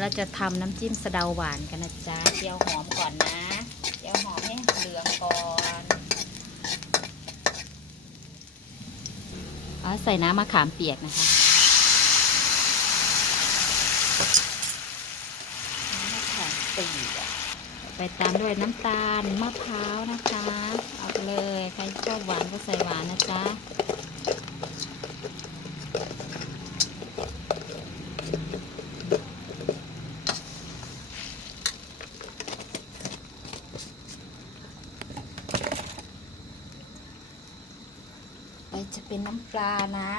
เราจะทำน้ำจิ้มสะเดาหวานกันนะจ๊ะเจียวหอมก่อนนะเจียวหอมให้เหลืองก่อนเอาใส่น้ำมะขามเปียกนะคะน้ำมะขามเปียกไปตามด้วยน้ำตาลมะพร้าวนะคะ เอาไปเลย ใครชอบหวานก็ใส่หวานนะจ๊ะ ไปจะเป็นน้ำปลานะ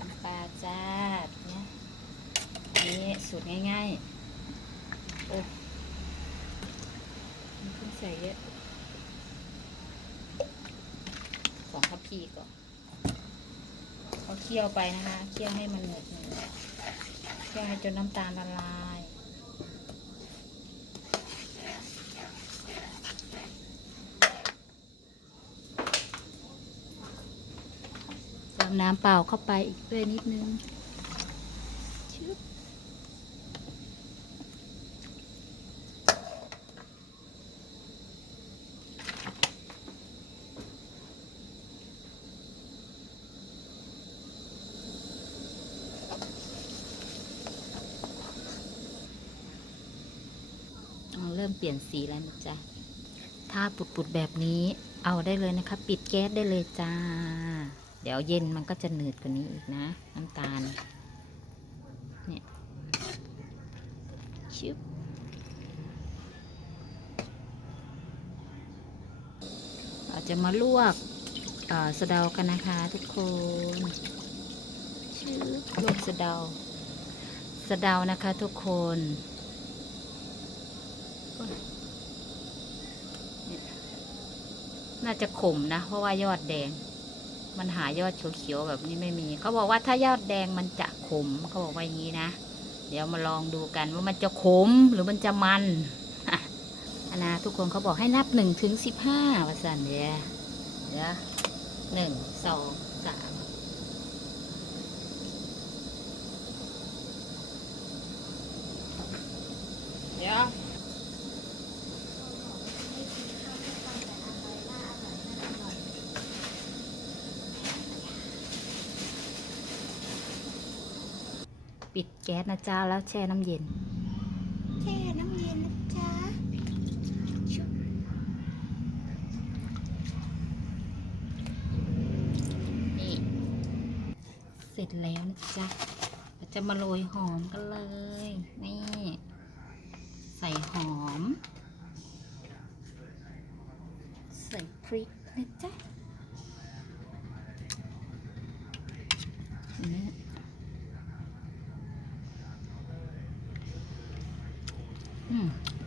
น้ำปลาจ้าเนี่ยนี่สูตรง่ายๆ โอ้มันเพิ่งใส่เยอะสองทัพพีก่อนเอาเคี่ยวไปนะคะ เคี่ยวให้มันหนืดหนืดเคี่ยวให้จนน้ำตาลละลาย เติม น้ำเปล่าเข้าไปอีกด้วยนิดนึงเริ่มเปลี่ยนสีแล้วนะจ๊ะ ถ้าปุดๆแบบนี้เอาได้เลยนะคะ ปิดแก๊สได้เลยจ้า เดี๋ยวเย็นมันก็จะหนืดกว่านี้อีกนะ น้ำตาล เนี่ยชิบเราจะมาลวกอ่อสะเดากันนะคะทุกคนชื่อลวกสะเดาสะเดานะคะทุกคนน่าจะขมนะ เพราะว่ายอดแดง มันหายอดเขียวๆแบบนี้ไม่มี เขาบอกว่าถ้ายอดแดงมันจะขมเขาบอกว่าอย่างนี้นะ เดี๋ยวมาลองดูกันว่ามันจะขมหรือมันจะมันอันนะทุกคนเขาบอกให้นับหนึ่งถึงสิบห้าวันสันเดียเดี๋ยวหนึ่งสองสามเดี๋ยว ปิดแก๊สนะจ๊ะแล้วแช่น้ำเย็น แช่น้ำเย็นนะจ๊ะชุบนี่เสร็จแล้วนะจ๊ะเราจะมาโรยหอมกันเลย นี่ ใส่หอม ใส่พริกนะจ๊ะ 嗯。